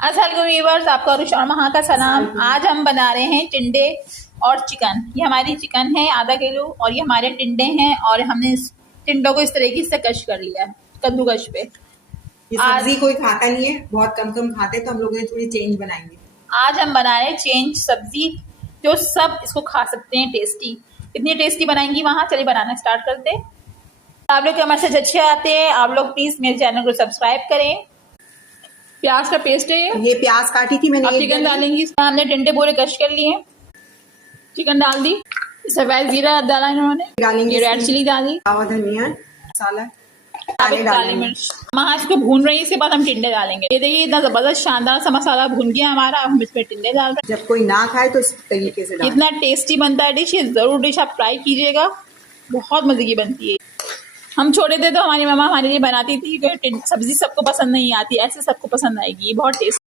अस्सलाम व्यूअर्स, आपका रुश और महा का सलाम। आज हम बना रहे हैं टिंडे और चिकन। ये हमारी चिकन है आधा किलो और ये हमारे टिंडे हैं और हमने इस टिंडों को इस तरीके से कश कर लिया है कद्दूकश पे। ये सब्जी कोई खाता नहीं है, बहुत कम खाते, तो हम लोग थोड़ी चेंज बनाएंगे। आज हम बना रहे हैं चेंज सब्जी जो सब इसको खा सकते हैं। टेस्टी, इतनी टेस्टी बनाएंगी वहां। चलिए बनाना स्टार्ट करते हैं। आप लोग के मैसेज अच्छे आते हैं, आप लोग प्लीज मेरे चैनल को सब्सक्राइब करें। प्याज का पेस्ट है ये प्याज काटी थी मैंने। चिकन डालेंगी, हमने टिंडे पूरे कश कर लिए। चिकन डाल दी, सफेद जीरा डाला इन्होंने, डालेंगे रेड चिली डाली, धनिया मसाला, काली मिर्च। महा इसको भून रही है, इसके बाद हम टिंडे डालेंगे। ये देखिए इतना जबरदस्त शानदार सा मसाला भून गया हमारा। हम इसमें टिंडे डाल रहे हैं। जब कोई ना खाए तो इस तरीके से इतना टेस्टी बनता है डिश, जरूर डिश आप ट्राई कीजिएगा, बहुत मजे की बनती है। हम छोटे थे तो हमारी मम्मा हमारे लिए बनाती थी, सब्जी सबको पसंद नहीं आती, ऐसे सबको पसंद आएगी। बहुत टेस्टी।